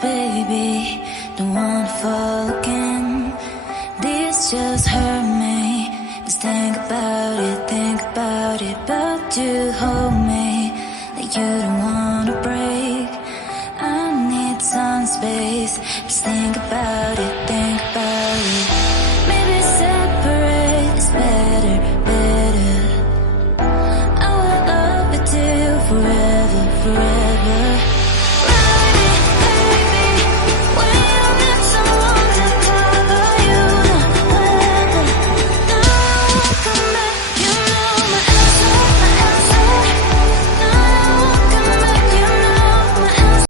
baby, don't wanna fall again. This just hurt me. Just think about it. But you hold me like you don't wanna break. I need some space. Just think about it.